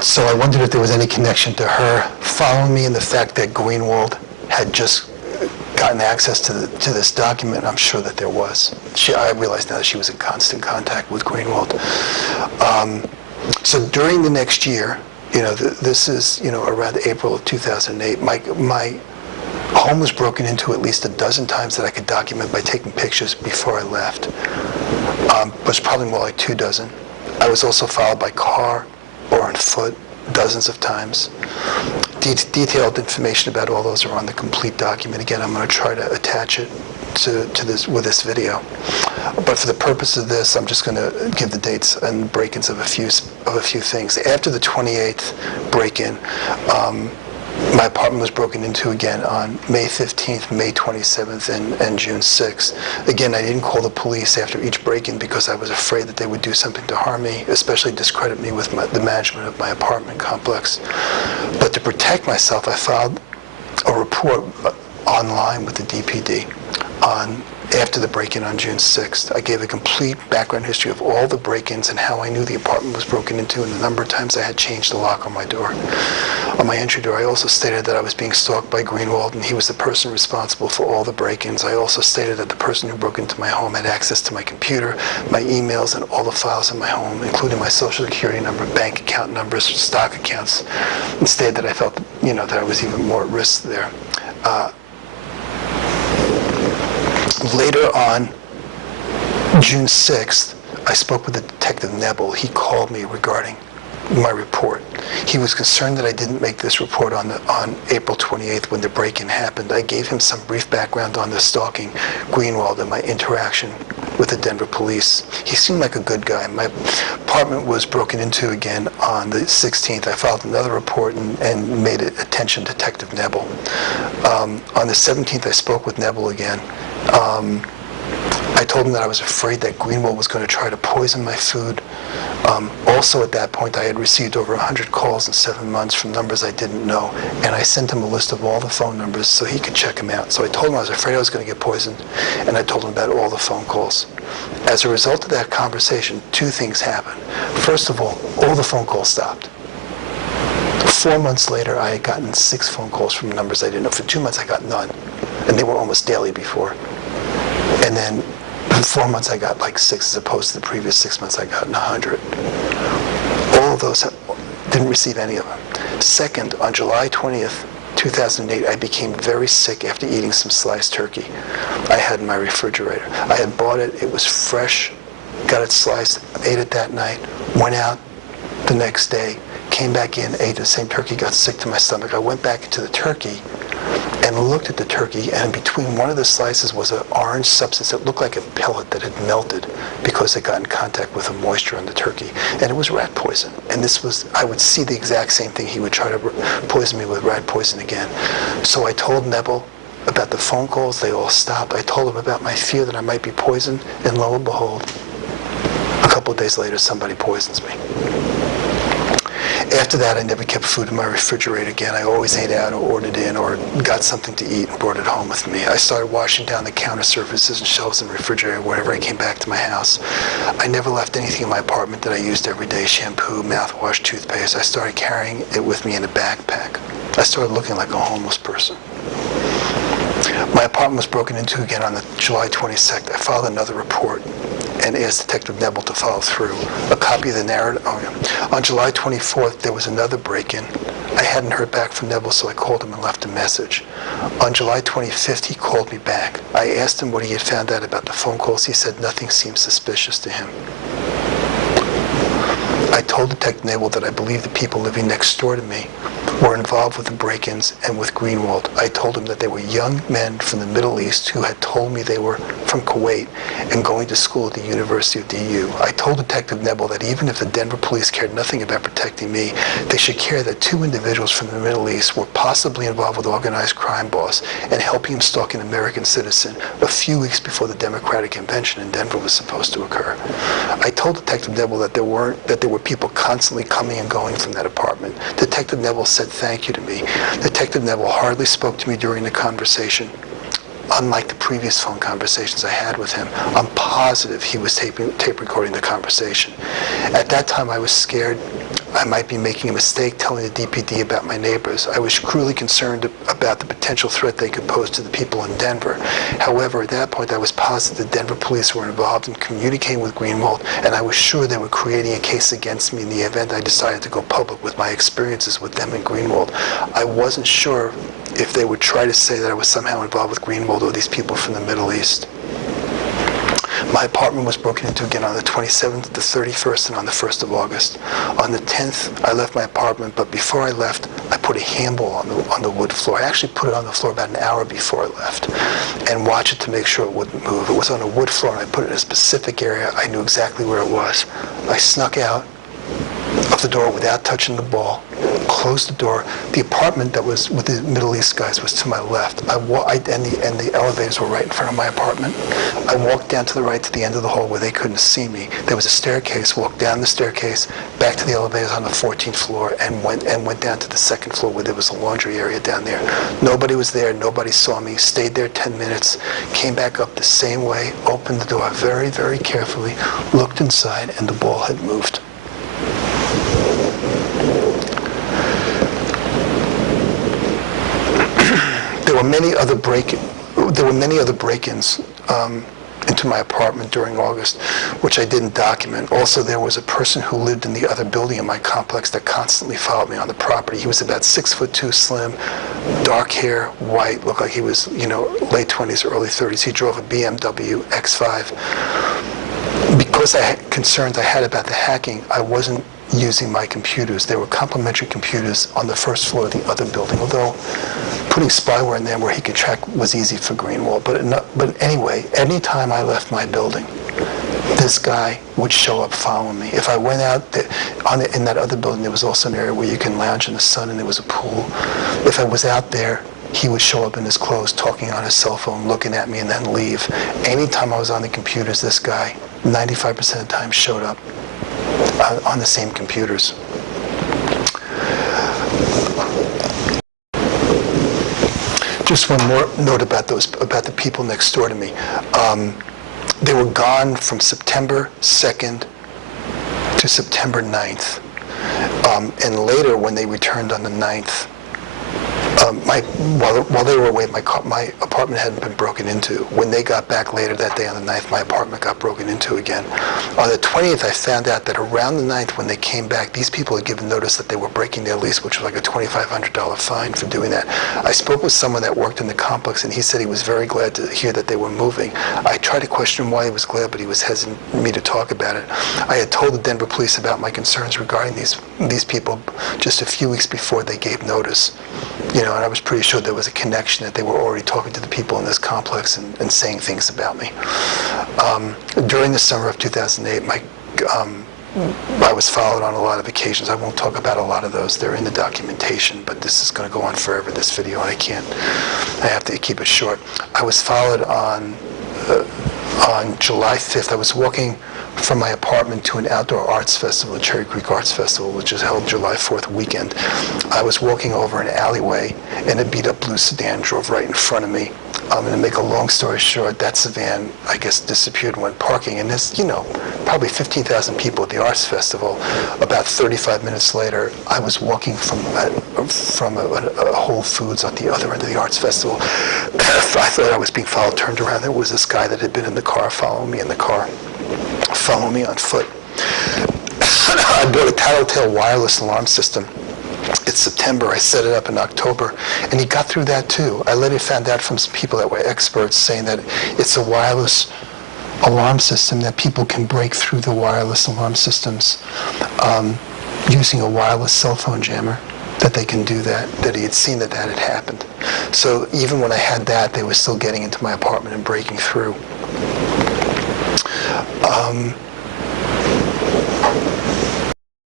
So I wondered if there was any connection to her following me and the fact that Greenwald had just gotten access to this document. I'm sure that there was. I realized now that she was in constant contact with Greenwald. So during the next year, this is, around April of 2008, my home was broken into at least a dozen times that I could document by taking pictures before I left. But it's probably more like 2 dozen. I was also followed by car or on foot dozens of times. Detailed information about all those are on the complete document. Again, I'm going to try to attach it to this with this video. But for the purpose of this, I'm just going to give the dates and break-ins of a few things. After the 28th break-in, my apartment was broken into again on May 15th, May 27th, and June 6th. Again, I didn't call the police after each break-in because I was afraid that they would do something to harm me, especially discredit me with the management of my apartment complex. But to protect myself, I filed a report online with the DPD after the break-in on June 6th. I gave a complete background history of all the break-ins and how I knew the apartment was broken into and the number of times I had changed the lock on my door. On my entry door, I also stated that I was being stalked by Greenwald and he was the person responsible for all the break-ins. I also stated that the person who broke into my home had access to my computer, my emails, and all the files in my home, including my social security number, bank account numbers, stock accounts, and stated that I felt, that I was even more at risk there. Later on, June 6th, I spoke with Detective Nebel. He called me regarding my report. He was concerned that I didn't make this report on April 28th when the break-in happened. I gave him some brief background on the stalking Greenwald and my interaction with the Denver police. He seemed like a good guy. My apartment was broken into again on the 16th. I filed another report and made it attention Detective Nebel. On the 17th, I spoke with Nebel again. I told him that I was afraid that Greenwald was going to try to poison my food. Also at that point, I had received over 100 calls in 7 months from numbers I didn't know, and I sent him a list of all the phone numbers so he could check them out. So I told him I was afraid I was going to get poisoned, and I told him about all the phone calls. As a result of that conversation, 2 things happened. First of all the phone calls stopped. 4 months later, I had gotten 6 phone calls from numbers I didn't know. For 2 months, I got none, and they were almost daily before. And then in 4 months, I got like 6 as opposed to the previous 6 months I got 100. All of those didn't receive any of them. Second, on July 20th, 2008, I became very sick after eating some sliced turkey I had in my refrigerator. I had bought it. It was fresh, got it sliced, ate it that night, went out the next day, came back in, ate the same turkey, got sick to my stomach. I went back into the turkey and looked at the turkey, and between one of the slices was an orange substance that looked like a pellet that had melted because it got in contact with the moisture on the turkey. And it was rat poison. And I would see the exact same thing. He would try to poison me with rat poison again. So I told Nebel about the phone calls. They all stopped. I told him about my fear that I might be poisoned, and lo and behold, a couple of days later, somebody poisons me. After that, I never kept food in my refrigerator again. I always ate out or ordered in or got something to eat and brought it home with me. I started washing down the counter surfaces and shelves in the refrigerator whenever I came back to my house. I never left anything in my apartment that I used every day: shampoo, mouthwash, toothpaste. I started carrying it with me in a backpack. I started looking like a homeless person. My apartment was broken into again on the July 22nd. I filed another report and asked Detective Nebel to follow through. A copy of the narrative. On July 24th, there was another break-in. I hadn't heard back from Nebel, so I called him and left a message. On July 25th, he called me back. I asked him what he had found out about the phone calls. He said nothing seemed suspicious to him. I told Detective Nebel that I believed the people living next door to me were involved with the break-ins and with Greenwald. I told him that they were young men from the Middle East who had told me they were from Kuwait and going to school at the University of DU. I told Detective Nebel that even if the Denver police cared nothing about protecting me, they should care that 2 individuals from the Middle East were possibly involved with organized crime boss and helping him stalk an American citizen a few weeks before the Democratic Convention in Denver was supposed to occur. I told Detective Nebel that there were people constantly coming and going from that apartment. Detective Nebel said thank you to me. Detective Nebel hardly spoke to me during the conversation. Unlike the previous phone conversations I had with him, I'm positive he was tape recording the conversation. At that time, I was scared I might be making a mistake telling the DPD about my neighbors. I was cruelly concerned about the potential threat they could pose to the people in Denver. However, at that point, I was positive the Denver police were involved in communicating with Greenwald, and I was sure they were creating a case against me in the event I decided to go public with my experiences with them in Greenwald. I wasn't sure if they would try to say that I was somehow involved with Greenwald or these people from the Middle East. My apartment was broken into again on the 27th, the 31st, and on the 1st of August. On the 10th, I left my apartment, but before I left, I put a handle on the wood floor. I actually put it on the floor about an hour before I left and watched it to make sure it wouldn't move. It was on a wood floor, and I put it in a specific area. I knew exactly where it was. I snuck out of the door without touching the ball, closed the door. The apartment that was with the Middle East guys was to my left. And the elevators were right in front of my apartment. I walked down to the right to the end of the hall where they couldn't see me. There was a staircase, walked down the staircase, back to the elevators on the 14th floor, and went down to the second floor where there was a laundry area down there. Nobody was there, nobody saw me, stayed there 10 minutes, came back up the same way, opened the door very, very carefully, looked inside, and the ball had moved. There were many other break-ins into my apartment during August, which I didn't document. Also, there was a person who lived in the other building in my complex that constantly followed me on the property. He was about 6'2", slim, dark hair, white, looked like he was, late 20s, early 30s. He drove a BMW X5. Because I had concerns I had about the hacking, I wasn't using my computers. There were complimentary computers on the first floor of the other building, although putting spyware in there where he could track was easy for Greenwald. But anyway, anytime I left my building, this guy would show up following me. If I went out in that other building, there was also an area where you can lounge in the sun and there was a pool. If I was out there, he would show up in his clothes, talking on his cell phone, looking at me, and then leave. Anytime I was on the computers, this guy, 95% of the time, showed up on the same computers. Just one more note about the people next door to me. They were gone from September 2nd to September 9th. And later, when they returned on the 9th, while they were away, my apartment hadn't been broken into. When they got back later that day on the 9th, my apartment got broken into again. On the 20th, I found out that around the 9th, when they came back, these people had given notice that they were breaking their lease, which was like a $2,500 fine for doing that. I spoke with someone that worked in the complex, and he said he was very glad to hear that they were moving. I tried to question him why he was glad, but he was hesitant for me to talk about it. I had told the Denver police about my concerns regarding these people just a few weeks before they gave notice. And I was pretty sure there was a connection, that they were already talking to the people in this complex and saying things about me. During the summer of 2008, I was followed on a lot of occasions. I won't talk about a lot of those. They're in the documentation, but this is going to go on forever, this video, and I have to keep it short. I was followed on July 5th. I was walking from my apartment to an outdoor arts festival, the Cherry Creek Arts Festival, which is held July 4th weekend. I was walking over an alleyway, and a beat-up blue sedan drove right in front of me. And to make a long story short, that sedan, I guess, disappeared when parking. And there's, probably 15,000 people at the arts festival. About 35 minutes later, I was walking from a Whole Foods on the other end of the arts festival. I thought I was being followed, turned around. There was this guy that had been in the car following me in the car, following me on foot. I bought a Tattletale wireless alarm system. It's September. I set it up in October, and he got through that too. I later found out from some people that were experts saying that it's a wireless alarm system, that people can break through the wireless alarm systems using a wireless cell phone jammer, that they can do that he had seen that had happened. So even when I had that, they were still getting into my apartment and breaking through.